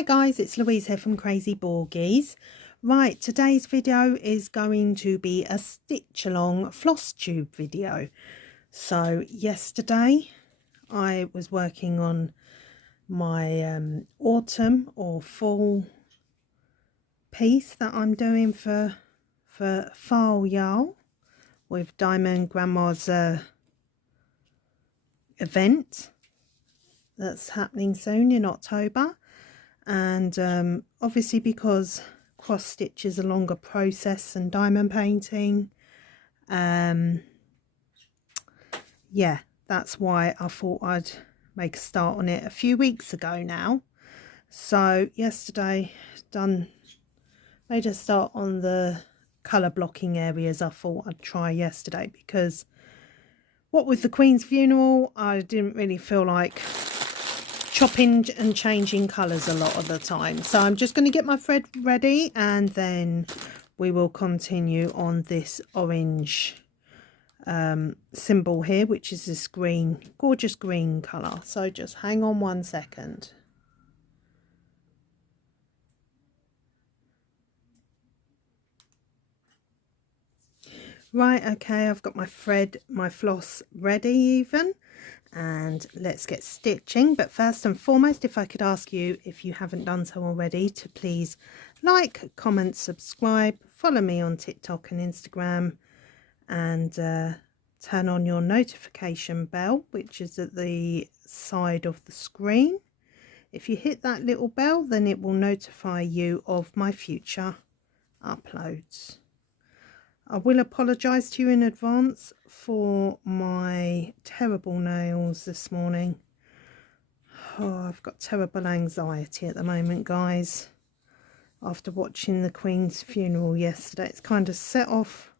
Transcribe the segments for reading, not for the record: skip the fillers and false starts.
Hi guys, it's Louise here from Crazy Borgies. Right, today's video is going to be a stitch along Flosstube video. So yesterday I was working on my autumn or fall piece that I'm doing for Fall Yarn with Diamond Grandma's event that's happening soon in October. And obviously because cross stitch is a longer process than diamond painting, yeah, that's why I thought I'd make a start on it a few weeks ago now. So yesterday made a start on the colour blocking areas I thought I'd try yesterday, because what with the Queen's funeral I didn't really feel like chopping and changing colours a lot of the time. So I'm just going to get my thread ready and then we will continue on this orange symbol here, which is this green, gorgeous green colour. So just hang on 1 second. Right, okay, I've got my thread, my floss ready even, and let's get stitching. But first and foremost, if I could ask you, if you haven't done so already, to please like, comment, subscribe, follow me on TikTok and Instagram, and turn on your notification bell, which is at the side of the screen. If you hit that little bell, then it will notify you of my future uploads. I will apologise to you in advance for my terrible nails this morning. Oh, I've got terrible anxiety at the moment, guys. After watching the Queen's funeral yesterday, it's kind of set off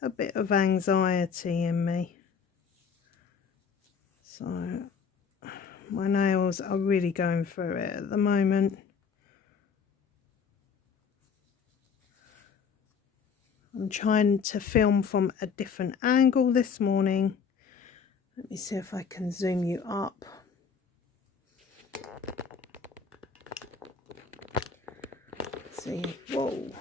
a bit of anxiety in me. So my nails are really going through it at the moment. I'm trying to film from a different angle this morning. Let me see if I can zoom you up. Let's see, whoa.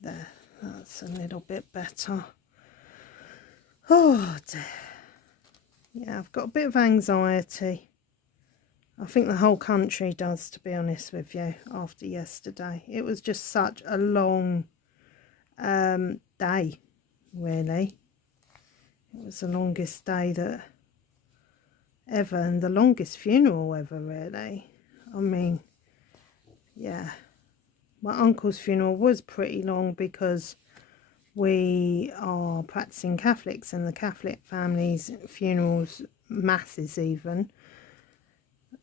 There, that's a little bit better. Oh dear. Yeah, I've got a bit of anxiety. I think the whole country does, to be honest with you, after yesterday. It was just such a long day, really. It was the longest day that ever, and the longest funeral ever, really. I mean, yeah. My uncle's funeral was pretty long because we are practicing Catholics, and the Catholic families' funerals, masses even,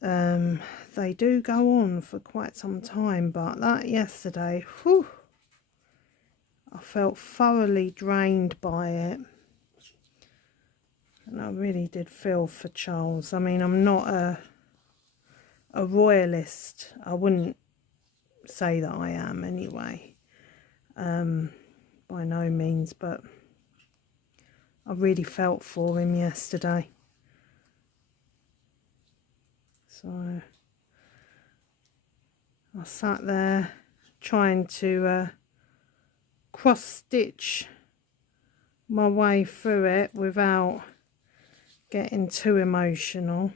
they do go on for quite some time. But that yesterday, whew, I felt thoroughly drained by it, and I really did feel for Charles. I mean, I'm not a royalist. I wouldn't say that I am anyway, by no means, but I really felt for him yesterday. So I sat there trying to cross stitch my way through it without getting too emotional,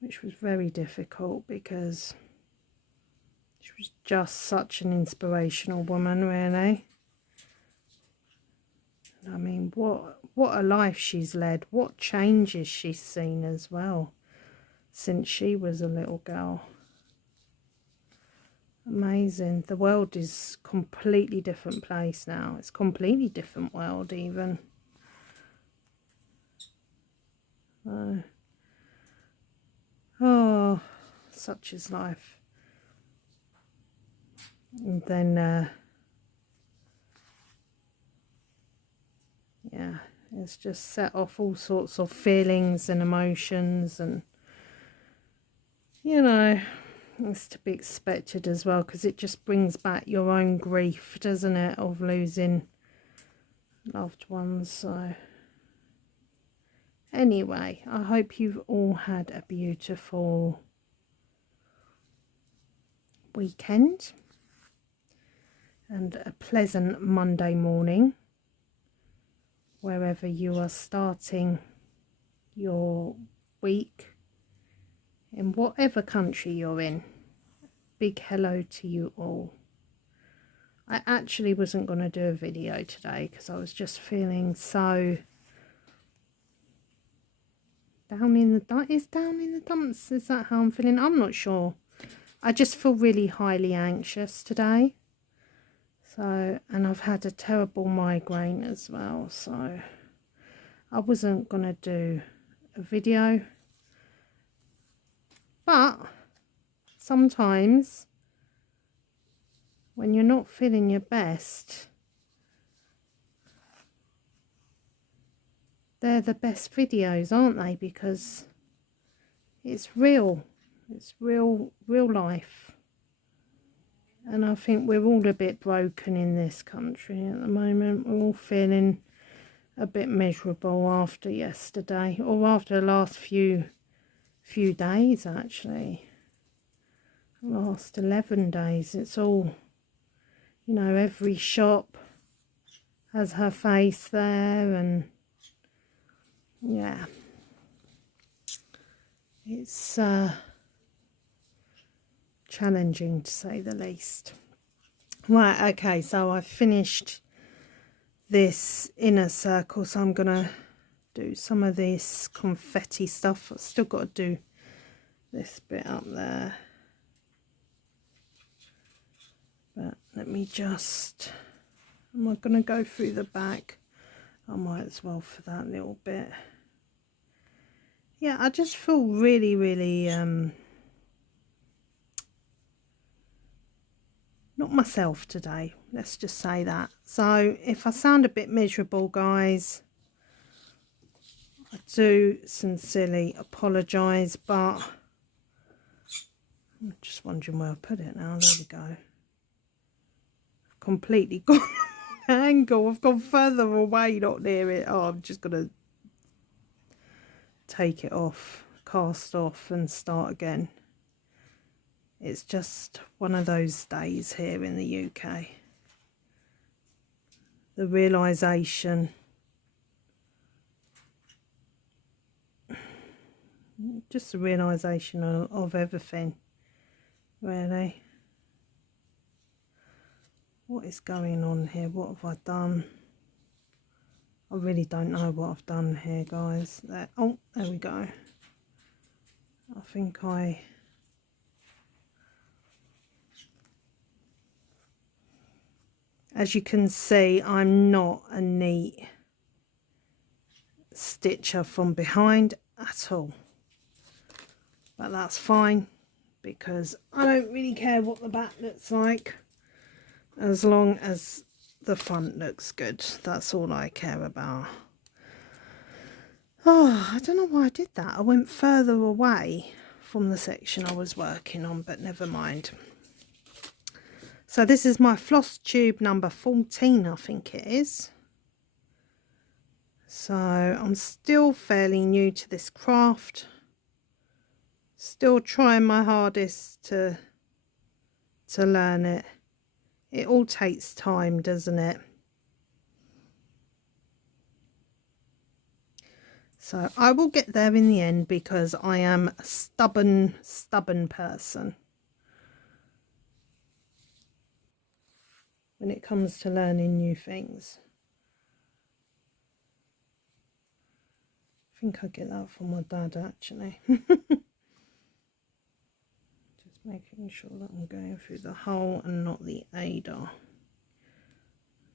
which was very difficult because she was just such an inspirational woman, really. I mean, what a life she's led, what changes she's seen as well since she was a little girl. Amazing. The world is a completely different place now. It's a completely different world even. Oh, such is life. And then yeah, it's just set off all sorts of feelings and emotions, and you know, it's to be expected as well, because it just brings back your own grief, doesn't it, of losing loved ones. So Anyway, I hope you've all had a beautiful weekend and a pleasant Monday morning wherever you are starting your week, in whatever country you're in. Big hello to you all. I actually wasn't going to do a video today because I was just feeling so down in the dumps. Is that how I'm feeling? I'm not sure. I just feel really highly anxious today. So, and I've had a terrible migraine as well. So I wasn't going to do a video. But sometimes when you're not feeling your best, they're the best videos, aren't they? Because it's real. It's real life. And I think we're all a bit broken in this country at the moment. We're all feeling a bit miserable after yesterday, or after the last few days actually. Last 11 days. It's all, you know, every shop has her face there, and yeah, it's challenging to say the least. Right, okay, so I finished this inner circle, so I'm gonna do some of this confetti stuff. I've still got to do this bit up there, but let me just, am I gonna go through the back? I might as well for that little bit. Yeah, I just feel really not myself today, let's just say that. So if I sound a bit miserable, guys, I do sincerely apologise, but I'm just wondering where I put it now. There we go. I've completely gone angle. I've gone further away, not near it. Oh, I'm just gonna take it off, cast off and start again. It's just one of those days here in the UK. The realisation, just the realisation of everything, really. What is going on here? What have I done? I really don't know what I've done here, guys. Oh, there we go. I think as you can see, I'm not a neat stitcher from behind at all. But that's fine, because I don't really care what the back looks like, as long as the front looks good. That's all I care about. Oh, I don't know why I did that. I went further away from the section I was working on, but never mind. So this is my Flosstube number 14, I think it is. So I'm still fairly new to this craft. Still trying my hardest to learn it. It all takes time, doesn't it? So I will get there in the end, because I am a stubborn person when it comes to learning new things. I think I get that from my dad, actually. Just making sure that I'm going through the hole and not the Ada.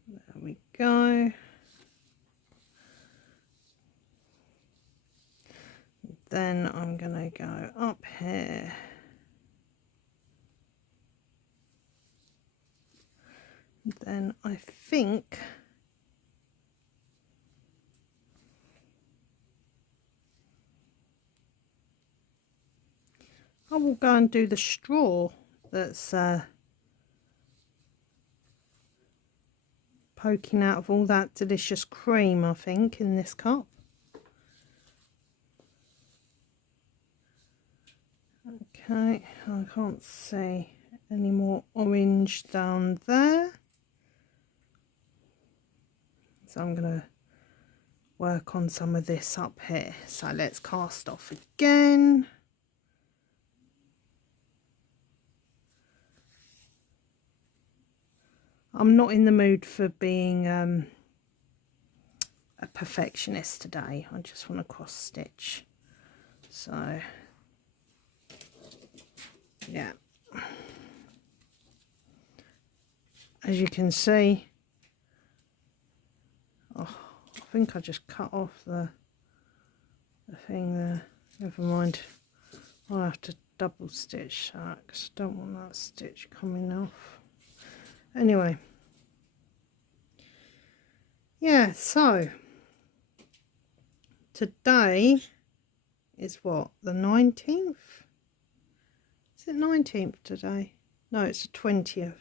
There we go. Then I'm going to go up here. Then I think I will go and do the straw that's poking out of all that delicious cream, I think, in this cup. Okay, I can't see any more orange down there, so I'm going to work on some of this up here. So let's cast off again. I'm not in the mood for being a perfectionist today. I just want to cross stitch. So yeah, as you can see, oh, I think I just cut off the thing there. Never mind, I'll have to double stitch that because I don't want that stitch coming off. Anyway, yeah, so today is what, the 19th? Is it 19th today? No, it's the 20th.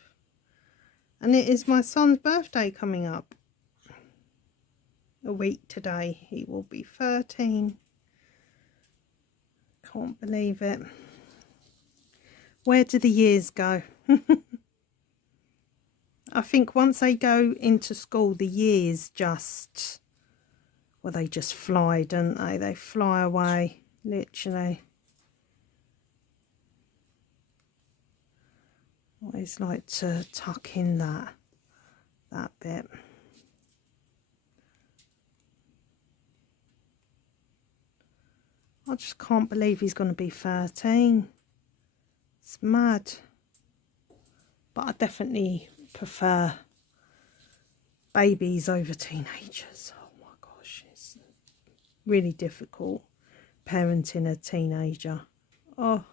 And it is my son's birthday coming up. A week today. He will be 13. Can't believe it. Where do the years go? I think once they go into school, the years just, well, they just fly, don't they? They fly away, literally. Always like to tuck in that bit. I just can't believe he's going to be 13. It's mad. But I definitely prefer babies over teenagers. Oh my gosh, it's really difficult parenting a teenager. Oh,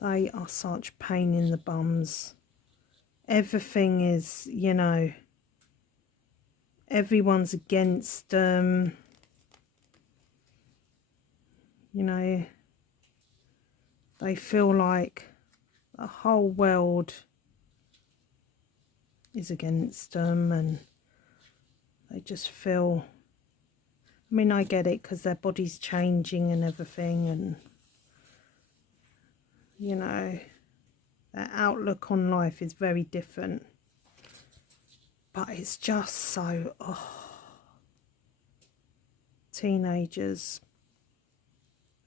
they are such pain in the bums. Everything is, you know, everyone's against them. You know, they feel like the whole world is against them, and they just feel, I mean, I get it because their body's changing and everything, and you know, their outlook on life is very different, but it's just so, oh, teenagers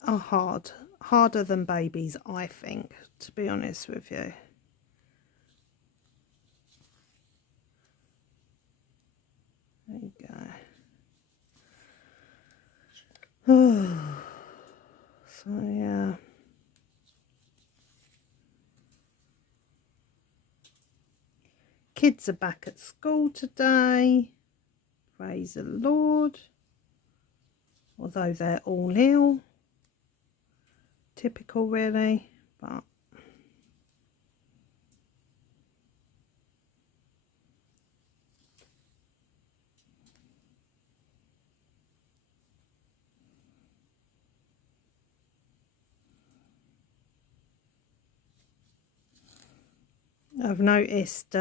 are harder than babies, I think, to be honest with you. There you go. Oh, so yeah. Kids are back at school today. Praise the Lord. Although they're all ill. Typical really, but I've noticed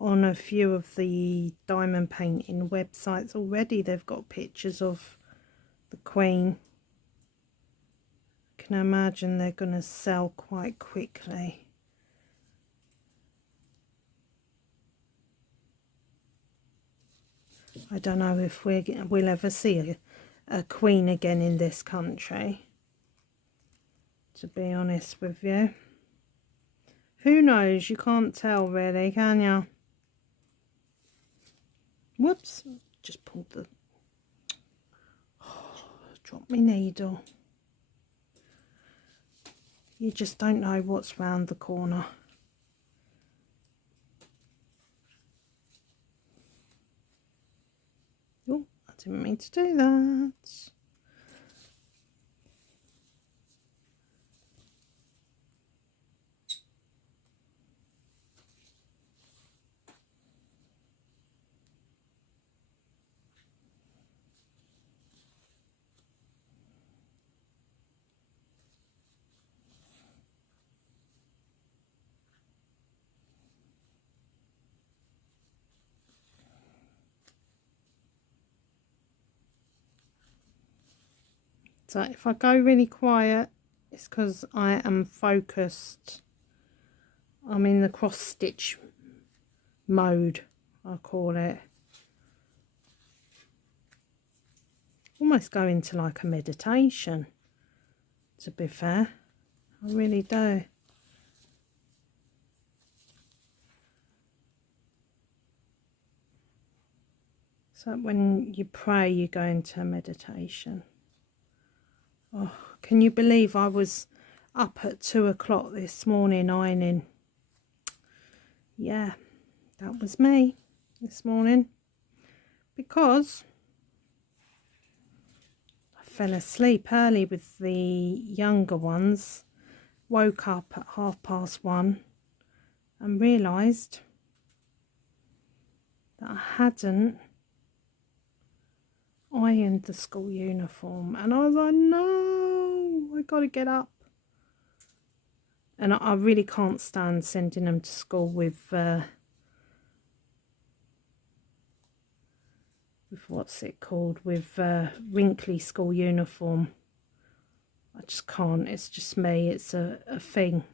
on a few of the diamond painting websites already they've got pictures of the Queen. I can imagine they're going to sell quite quickly. I don't know if we'll ever see a Queen again in this country, to be honest with you. Who knows? You can't tell really, can you? Whoops, just pulled the, oh, dropped my needle. You just don't know what's round the corner. Oh, I didn't mean to do that. So if I go really quiet, it's because I am focused. I'm in the cross stitch mode, I call it. Almost go into like a meditation, to be fair. I really do. So when you pray, you go into a meditation. Oh, can you believe I was up at 2 o'clock this morning ironing? Yeah, that was me this morning, because I fell asleep early with the younger ones, woke up at 1:30 and realised that I hadn't ironed the school uniform, and I was like, no, I gotta get up. And I really can't stand sending them to school with what's it called, with wrinkly school uniform. I just can't. It's just me. It's a thing.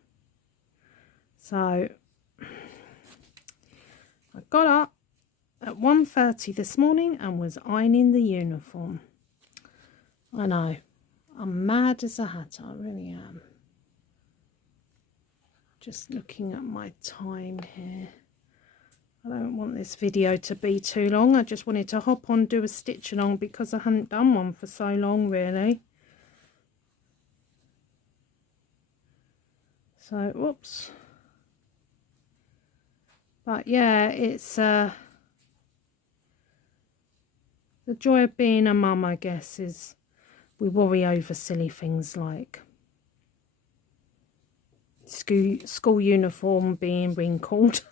So I got up at 1:30 this morning and was ironing the uniform. I know, I'm mad as a hat, I really am. Just looking at my time here. I don't want this video to be too long. I just wanted to hop on, do a stitch along, because I hadn't done one for so long, really. So, whoops. But yeah, it's the joy of being a mum, I guess, is we worry over silly things like school uniform being wrinkled.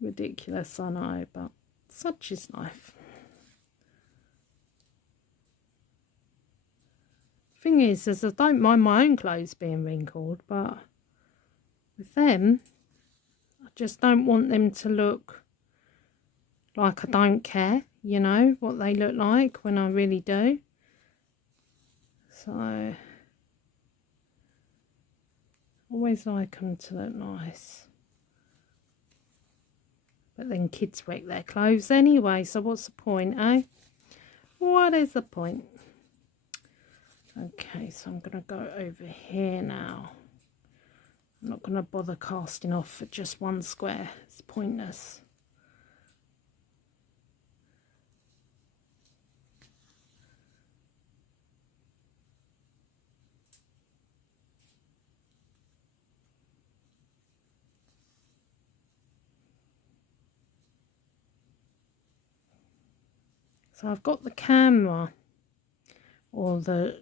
Ridiculous, I know, but such is life. Thing is I don't mind my own clothes being wrinkled, but with them, I just don't want them to look like I don't care, you know, what they look like, when I really do. So, always like them to look nice. But then kids wreck their clothes anyway, so what's the point, eh? What is the point? Okay, so I'm going to go over here now. I'm not going to bother casting off for just one square. It's pointless. So I've got the camera, or the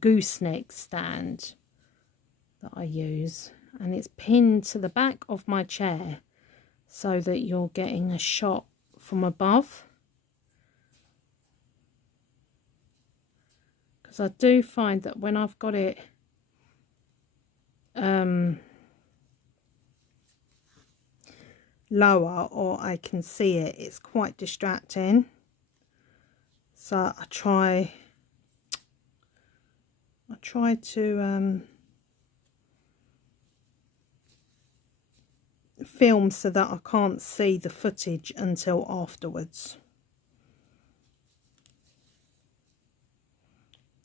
gooseneck stand that I use, and it's pinned to the back of my chair so that you're getting a shot from above. Because I do find that when I've got it lower, or I can see it, it's quite distracting. So I try to film so that I can't see the footage until afterwards.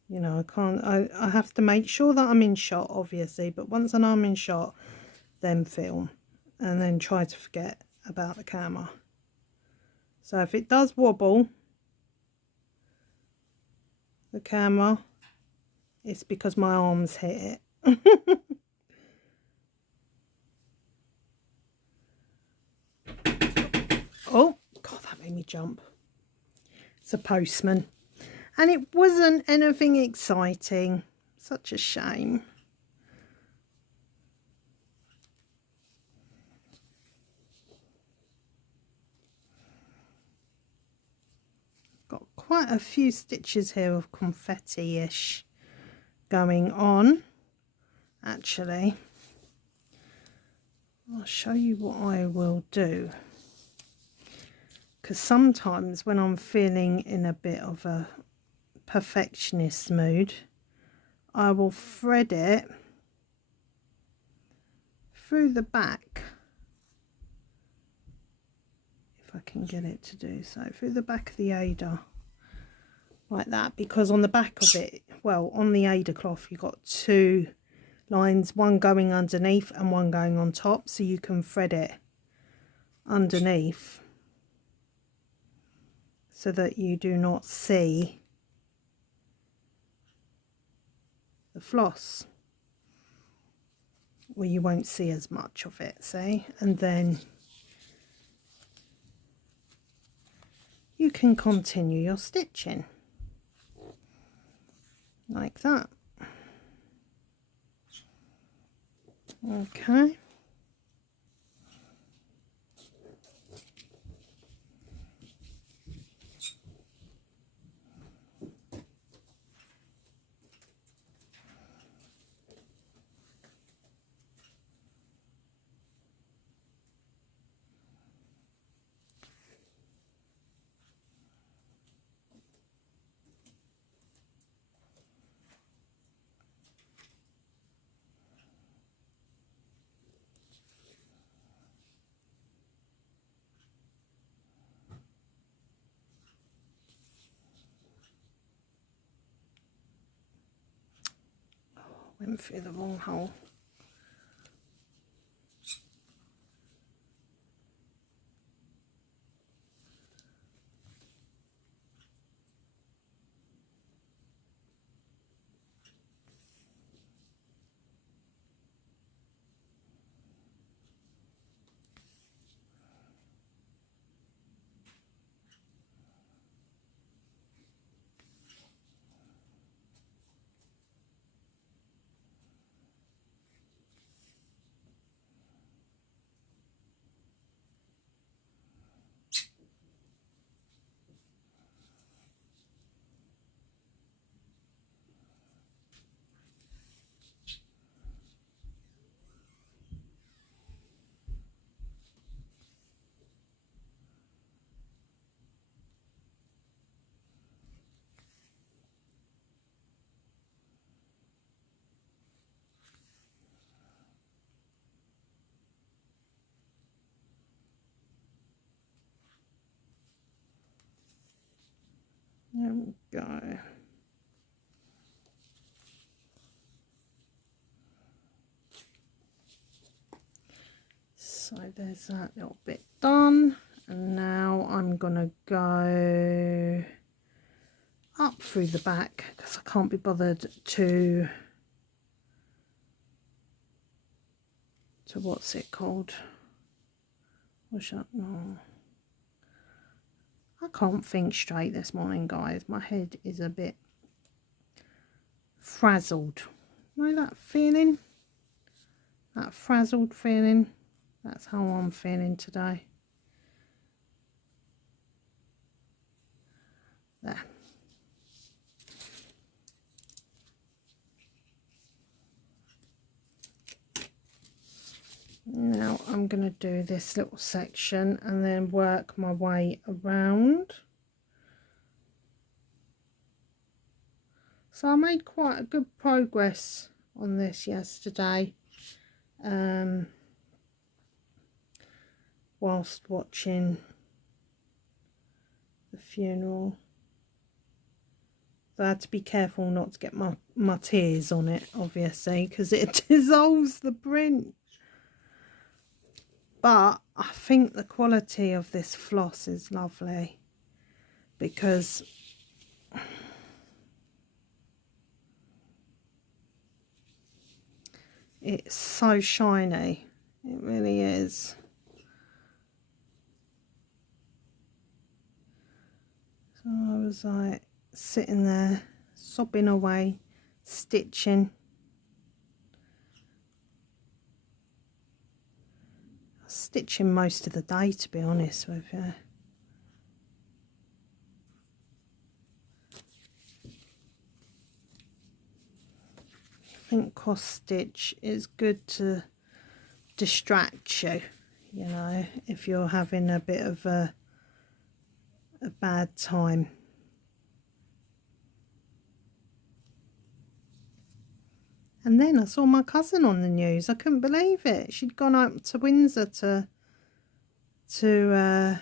You know, I can't, I have to make sure that I'm in shot, obviously, but once I know I'm in shot, then film, and then try to forget about the camera. So if it does wobble, the camera, it's because my arms hit it. Oh, God, that made me jump. It's a postman. And it wasn't anything exciting. Such a shame. Got quite a few stitches here of confetti-ish going on, actually. I'll show you what I will do, because sometimes when I'm feeling in a bit of a perfectionist mood, I will thread it through the back, if I can get it to do so, through the back of the Ada, like that, because on the back of it, well, on the Ada cloth, you've got two lines, one going underneath and one going on top, so you can thread it underneath so that you do not see the floss, or you won't see as much of it, see, and then you can continue your stitching like that. Okay. Went through the wrong hole. There we go. So there's that little bit done, and now I'm gonna go up through the back because I can't be bothered to what's it called? What's that? No, I can't think straight this morning, guys. My head is a bit frazzled. You know that feeling? That frazzled feeling? That's how I'm feeling today. There. Now I'm going to do this little section and then work my way around. So I made quite a good progress on this yesterday, whilst watching the funeral. So I had to be careful not to get my tears on it, obviously, because it dissolves the print. But I think the quality of this floss is lovely because it's so shiny. It really is. So I was like sitting there sobbing away, stitching. Stitching most of the day, to be honest with you. I think cross stitch is good to distract you, you know, if you're having a bit of a bad time. And then I saw my cousin on the news. I couldn't believe it. She'd gone up to Windsor to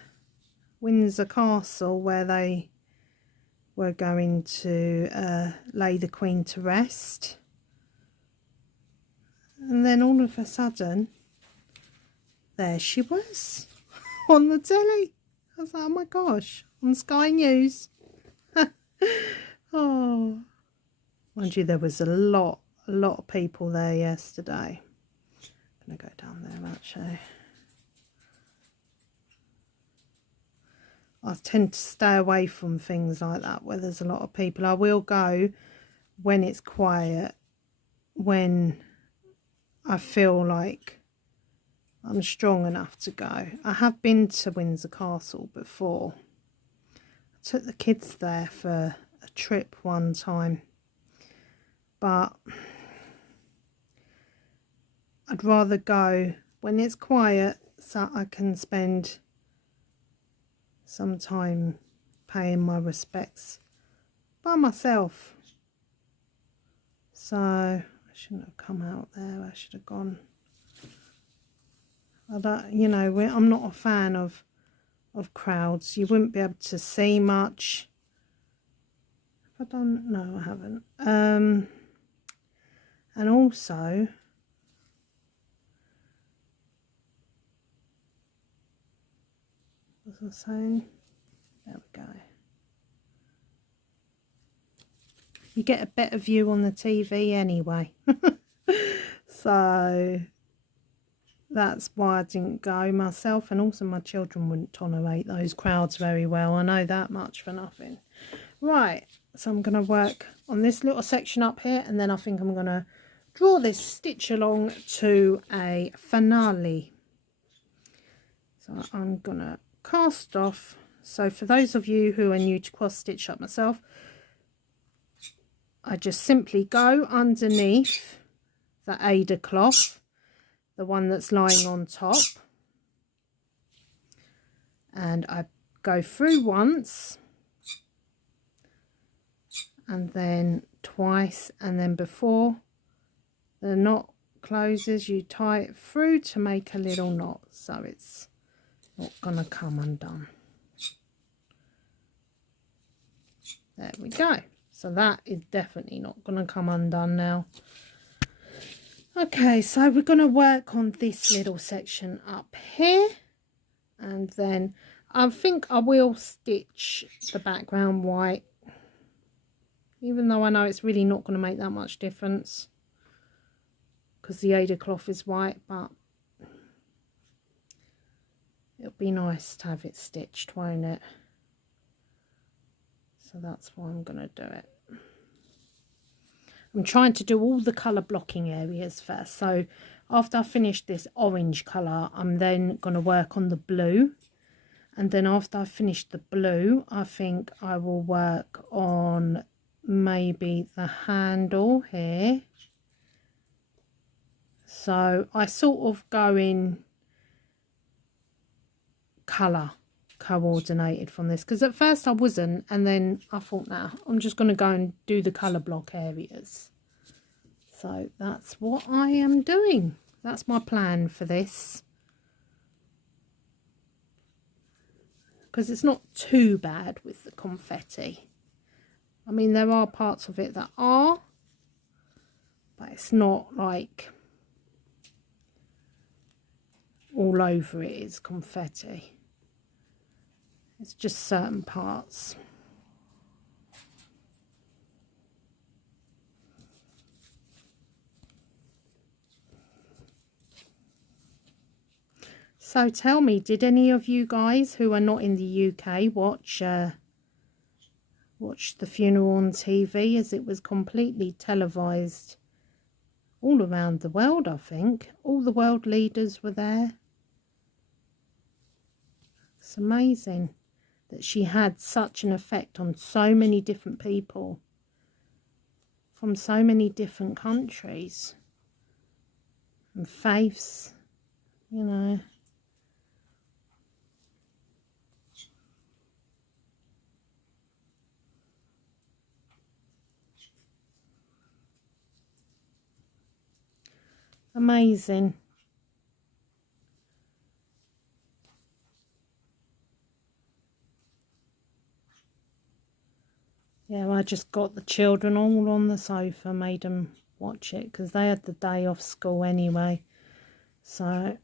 Windsor Castle, where they were going to lay the Queen to rest. And then all of a sudden, there she was on the telly. I was like, oh my gosh, on Sky News. Oh, mind you, there was a lot of people there yesterday. I'm gonna go down there actually. I tend to stay away from things like that where there's a lot of people. I will go when it's quiet, when I feel like I'm strong enough to go. I have been to Windsor Castle before. I took the kids there for a trip one time, but I'd rather go when it's quiet so I can spend some time paying my respects by myself. So I shouldn't have come out there. I should have gone. I don't, you know, I'm not a fan of crowds. You wouldn't be able to see much. Have I done? No, I haven't. And also, what was I saying? There we go. You get a better view on the TV anyway. So that's why I didn't go myself, and also my children wouldn't tolerate those crowds very well. I know that much for nothing. Right, so I'm going to work on this little section up here, and then I think I'm going to draw this stitch along to a finale. So I'm going to cast off. So for those of you who are new to cross stitch up myself, I just simply go underneath the Ada cloth, the one that's lying on top, and I go through once and then twice, and then before the knot closes you tie it through to make a little knot, so it's not gonna come undone. There we go. So that is definitely not gonna come undone now. Okay, so we're going to work on this little section up here, and then I think I will stitch the background white, even though I know it's really not going to make that much difference because the Ada cloth is white, but it'll be nice to have it stitched, won't it? So that's why I'm going to do it. I'm trying to do all the colour blocking areas first. So after I finish this orange colour, I'm then going to work on the blue. And then after I finish the blue, I think I will work on maybe the handle here. So I sort of go in colour coordinated from this, because at first I wasn't, and then I thought, nah, I'm just going to go and do the colour block areas. So that's what I am doing. That's my plan for this, because it's not too bad with the confetti. I mean, there are parts of it that are, but it's not like all over it is confetti. It's just certain parts. So tell me, did any of you guys who are not in the UK watch the funeral on TV, as it was completely televised all around the world? I think all the world leaders were there. It's amazing that she had such an effect on so many different people from so many different countries and faiths, you know. Amazing. Yeah, I just got the children all on the sofa, made them watch it because they had the day off school anyway. So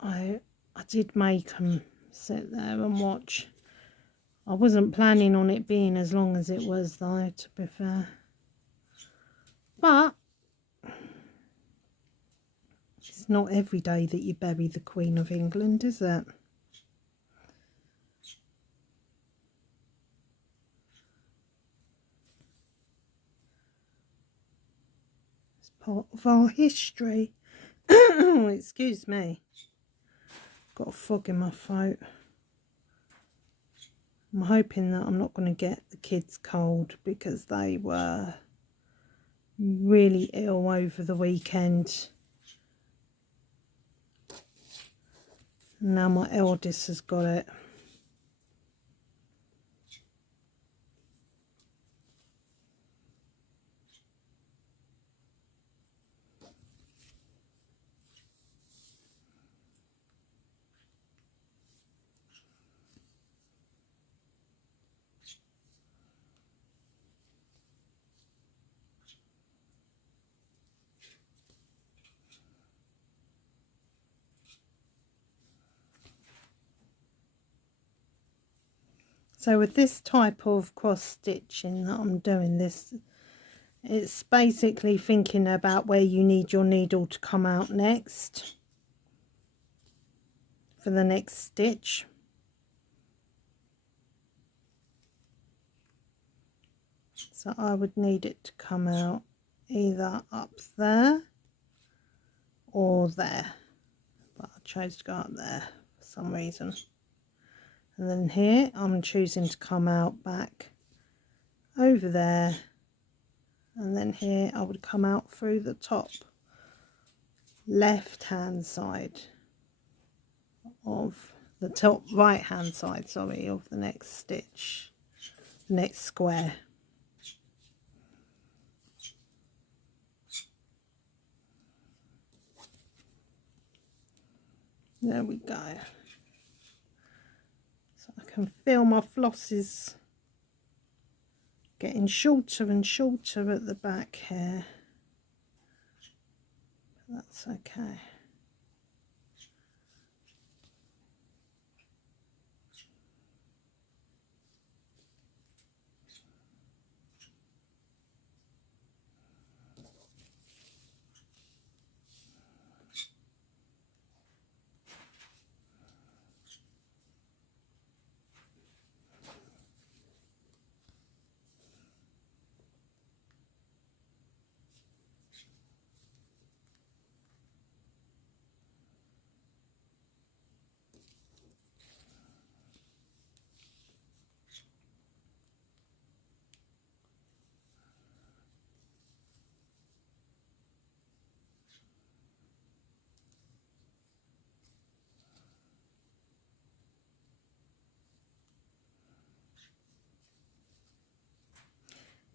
I did make them sit there and watch. I wasn't planning on it being as long as it was though, to be fair. But it's not every day that you bury the Queen of England, is it? It's part of our history. Excuse me. Got a fog in my throat. I'm hoping that I'm not going to get the kids cold because they were really ill over the weekend. And now my eldest has got it. So with this type of cross stitching that I'm doing, it's basically thinking about where you need your needle to come out next for the next stitch. So I would need it to come out either up there or there, but I chose to go up there for some reason. And then here I'm choosing to come out back over there, and then here I would come out through the top left hand side of the top right hand side, sorry, of the next stitch, the next square. There we go. So I can feel my flosses getting shorter and shorter at the back here. But that's okay.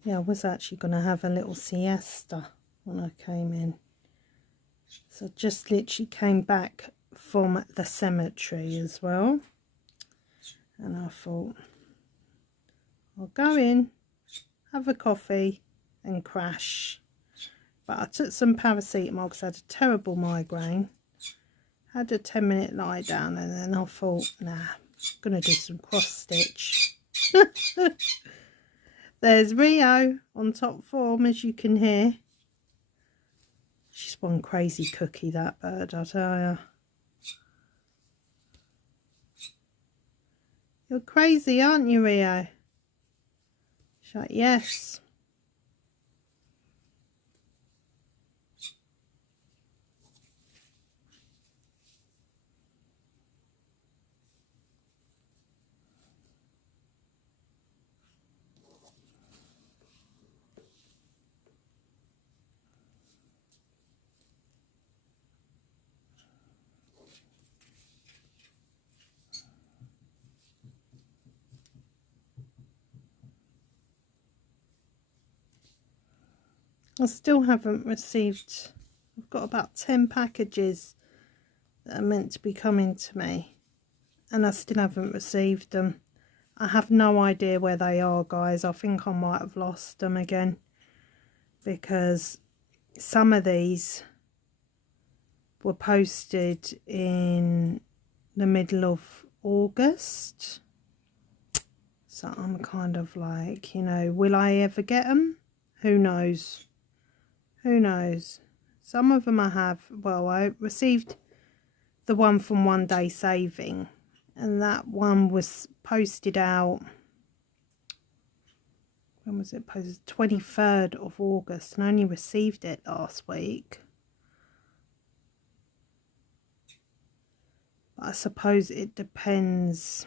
Yeah, I was actually going to have a little siesta when I came in. So I just literally came back from the cemetery as well. And I thought, I'll go in, have a coffee and crash. But I took some paracetamol because I had a terrible migraine. Had a 10-minute lie down, and then I thought, nah, I'm going to do some cross stitch. There's Rio on top form, as you can hear. She's one crazy cookie, that bird, I tell you. You're crazy, aren't you, Rio? She's like, yes. I still haven't received, I've I've got about 10 packages that are meant to be coming to me, and I still haven't received them. I have no idea where they are, guys. I think I might have lost them again, because some of these were posted in the middle of August. So I'm kind of like, you know, will I ever get them? Who knows? Who knows? Some of them I have. Well, I received the one from One Day Saving, and that one was posted out, when was it posted? 23rd of August, and I only received it last week. But I suppose it depends.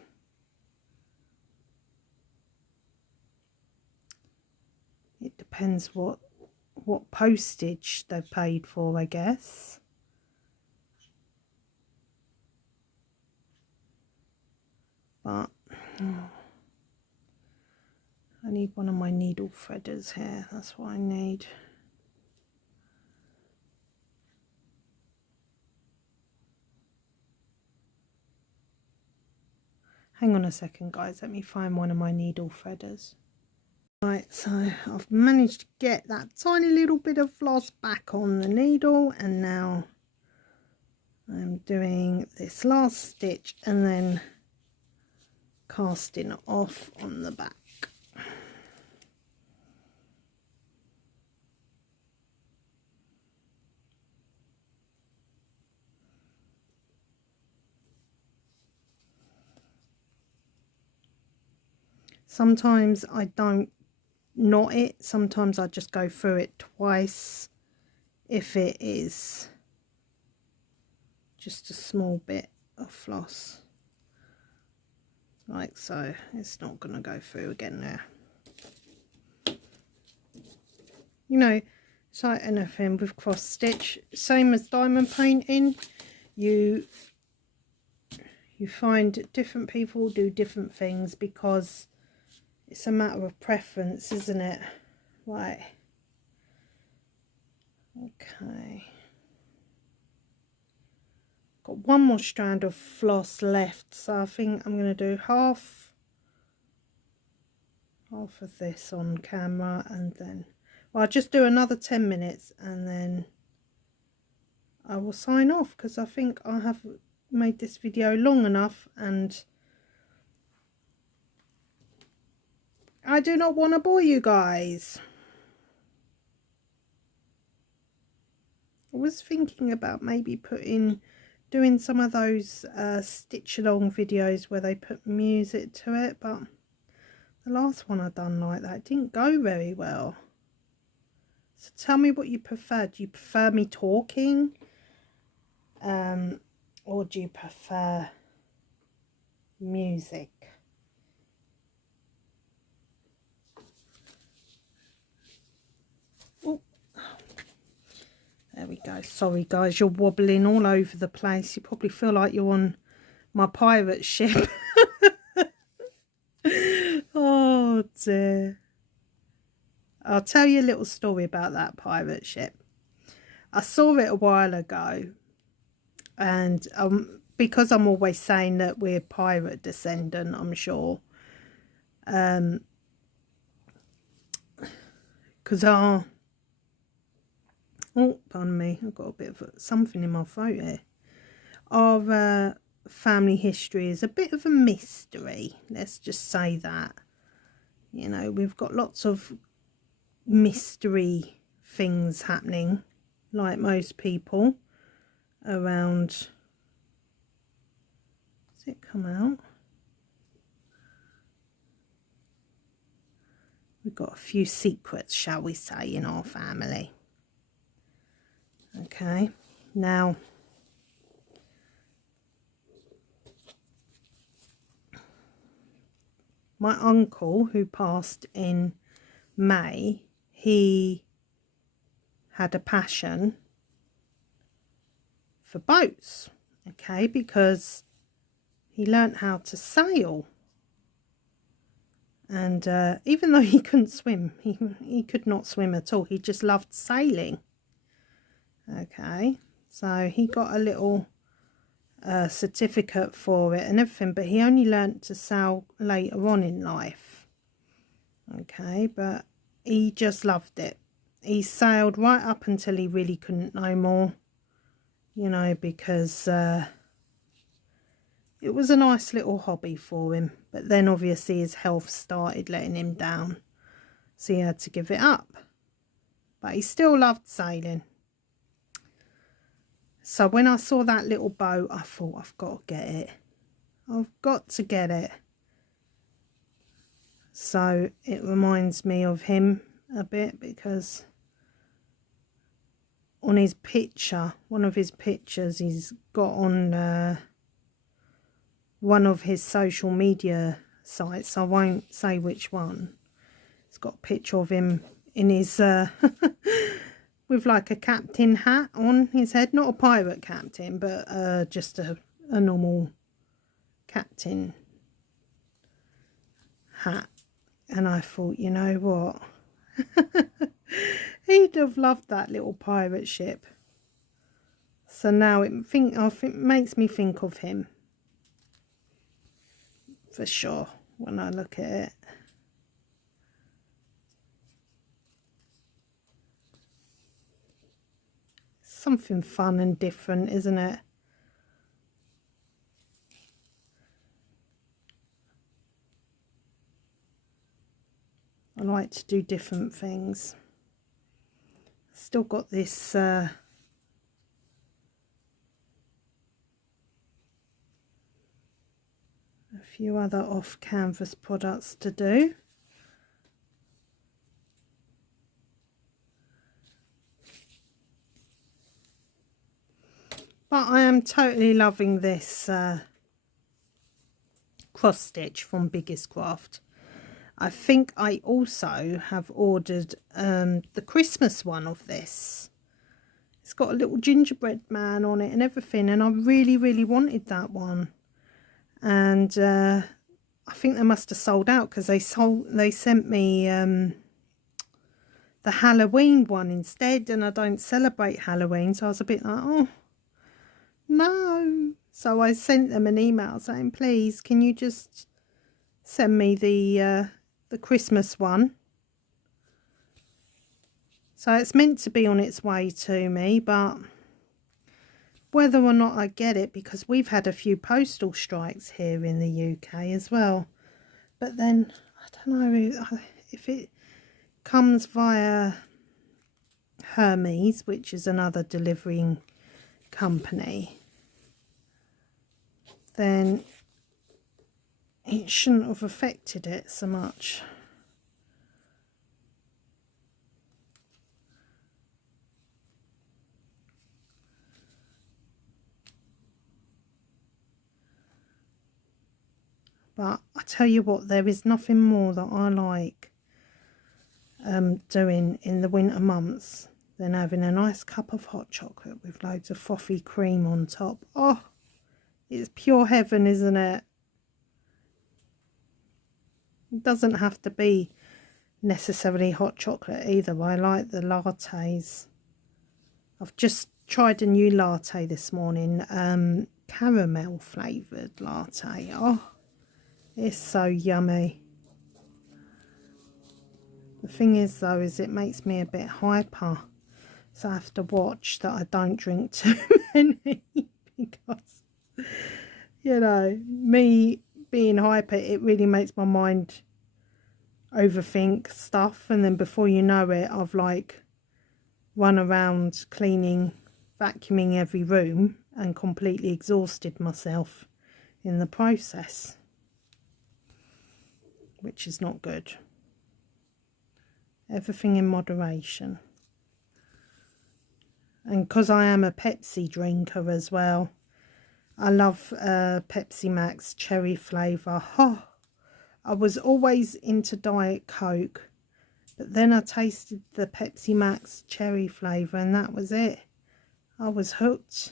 It depends what postage they've paid for, I guess. But I need one of my needle threaders here. That's what I need. Hang on a second, guys. Let me find one of my needle threaders. Right, so I've managed to get that tiny little bit of floss back on the needle, and now I'm doing this last stitch and then casting off on the back. Sometimes I don't knot it, sometimes I just go through it twice if it is just a small bit of floss, like so. It's not going to go through again there. You know, it's like anything with cross stitch, same as diamond painting, you find different people do different things, because it's a matter of preference, isn't it? Right. Okay. Got one more strand of floss left, so I think I'm going to do half of this on camera, and then, well, I'll just do another 10 minutes and then I will sign off, because I think I have made this video long enough, and I do not want to bore you guys. I was thinking about maybe doing some of those stitch along videos where they put music to it, but the last one I done like that didn't go very well. So tell me what you prefer. Do you prefer me talking, or do you prefer music? There we go. Sorry guys, you're wobbling all over the place. You probably feel like you're on my pirate ship. Oh dear. I'll tell you a little story about that pirate ship. I saw it a while ago, and because I'm always saying that we're pirate descendant, I'm sure, because our, oh, pardon me, I've got a bit of something in my throat here. Our family history is a bit of a mystery. Let's just say that. You know, we've got lots of mystery things happening, like most people around. Does it come out? We've got a few secrets, shall we say, in our family. Okay, now my uncle, who passed in May, he had a passion for boats, okay, because he learnt how to sail, and even though he couldn't swim, he could not swim at all, he just loved sailing. Okay, so he got a little certificate for it and everything, but he only learnt to sail later on in life. Okay, but he just loved it. He sailed right up until he really couldn't no more, you know, because it was a nice little hobby for him. But then obviously his health started letting him down, so he had to give it up. But he still loved sailing. So when I saw that little boat, I thought, I've got to get it. I've got to get it. So it reminds me of him a bit, because on his picture, one of his pictures he's got on one of his social media sites, I won't say which one. It's got a picture of him in his with like a captain hat on his head, not a pirate captain, but just a normal captain hat. And I thought, you know what, he'd have loved that little pirate ship. So now it makes me think of him for sure when I look at it. Something fun and different, isn't it? I like to do different things. Still got this a few other off canvas products to do. But I am totally loving this cross stitch from Biggest Craft. I think I also have ordered the Christmas one of this. It's got a little gingerbread man on it and everything, and I really, really wanted that one. And I think they must have sold out, because they sent me the Halloween one instead, and I don't celebrate Halloween, so I was a bit like, oh no. So I sent them an email saying, please, can you just send me the Christmas one? So it's meant to be on its way to me, but whether or not I get it, because we've had a few postal strikes here in the UK as well. But then, I don't know if it comes via Hermes, which is another delivering company, then it shouldn't have affected it so much. But I tell you what, there is nothing more that I like doing in the winter months than having a nice cup of hot chocolate with loads of frothy cream on top. Oh, it's pure heaven, isn't it? It doesn't have to be necessarily hot chocolate either. I like the lattes. I've just tried a new latte this morning, caramel flavoured latte. Oh, it's so yummy. The thing is though, is it makes me a bit hyper, so I have to watch that I don't drink too many, because, you know, me being hyper, it really makes my mind overthink stuff, and then before you know it, I've like run around cleaning, vacuuming every room and completely exhausted myself in the process, which is not good. Everything in moderation. And because I am a Pepsi drinker as well, I love Pepsi Max cherry flavour. Oh, I was always into Diet Coke, but then I tasted the Pepsi Max cherry flavour and that was it. I was hooked,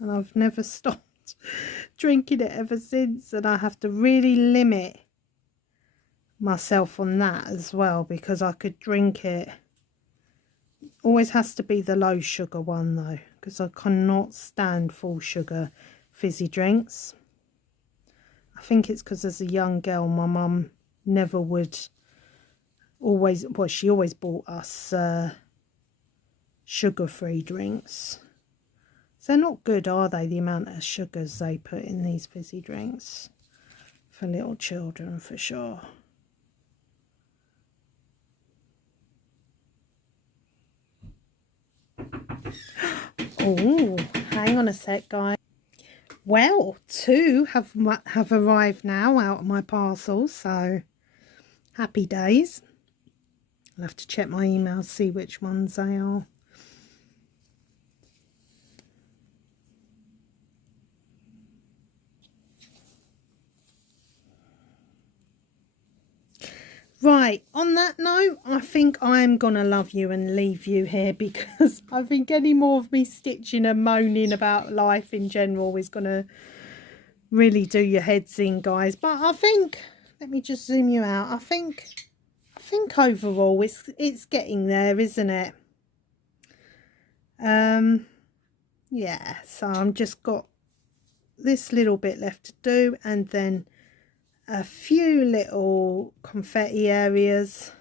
and I've never stopped drinking it ever since, and I have to really limit myself on that as well, because I could drink it Always has to be the low sugar one though, because I cannot stand full sugar fizzy drinks. I think it's because as a young girl my mum never would always, well, she always bought us sugar-free drinks. So they're not good, are they, the amount of sugars they put in these fizzy drinks for little children, for sure. Oh, hang on a sec, guys. Well, 2 have arrived now out of my parcel, so happy days. I'll have to check my emails, see which ones they are. Right, on that note, I think I'm gonna love you and leave you here, because I think any more of me stitching and moaning about life in general is gonna really do your heads in, guys. But I think, let me just zoom you out, I think overall it's getting there, isn't it? Yeah, so I'm just got this little bit left to do, and then a few little confetti areas,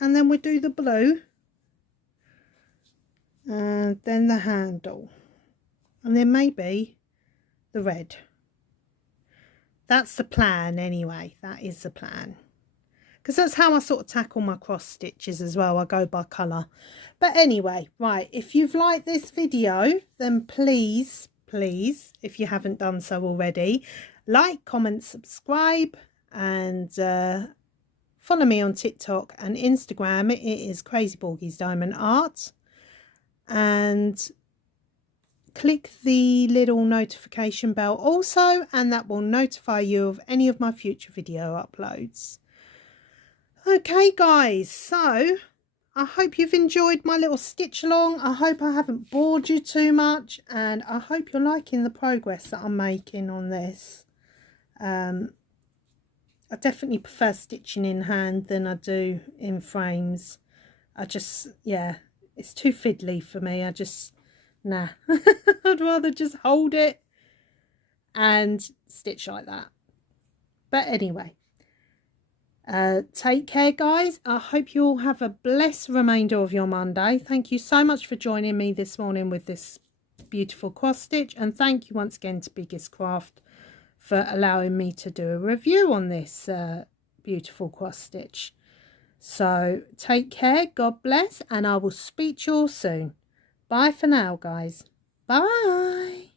and then we do the blue, and then the handle, and then maybe the red. That's the plan anyway. That is the plan, because that's how I sort of tackle my cross stitches as well. I go by colour. But anyway, right, if you've liked this video, then please, if you haven't done so already, like, comment, subscribe, and follow me on TikTok and Instagram. It is Crazy Borgies Diamond Art, and click the little notification bell also, and that will notify you of any of my future video uploads. Okay guys, so I hope you've enjoyed my little stitch along. I hope I haven't bored you too much, and I hope you're liking the progress that I'm making on this. I definitely prefer stitching in hand than I do in frames. I just, yeah, it's too fiddly for me. I just, nah. I'd rather just hold it and stitch like that. But anyway, take care guys. I hope you all have a blessed remainder of your Monday. Thank you so much for joining me this morning with this beautiful cross stitch, and thank you once again to Biggest Craft for allowing me to do a review on this beautiful cross stitch. So take care, God bless, and I will speak to you all soon. Bye for now guys. Bye.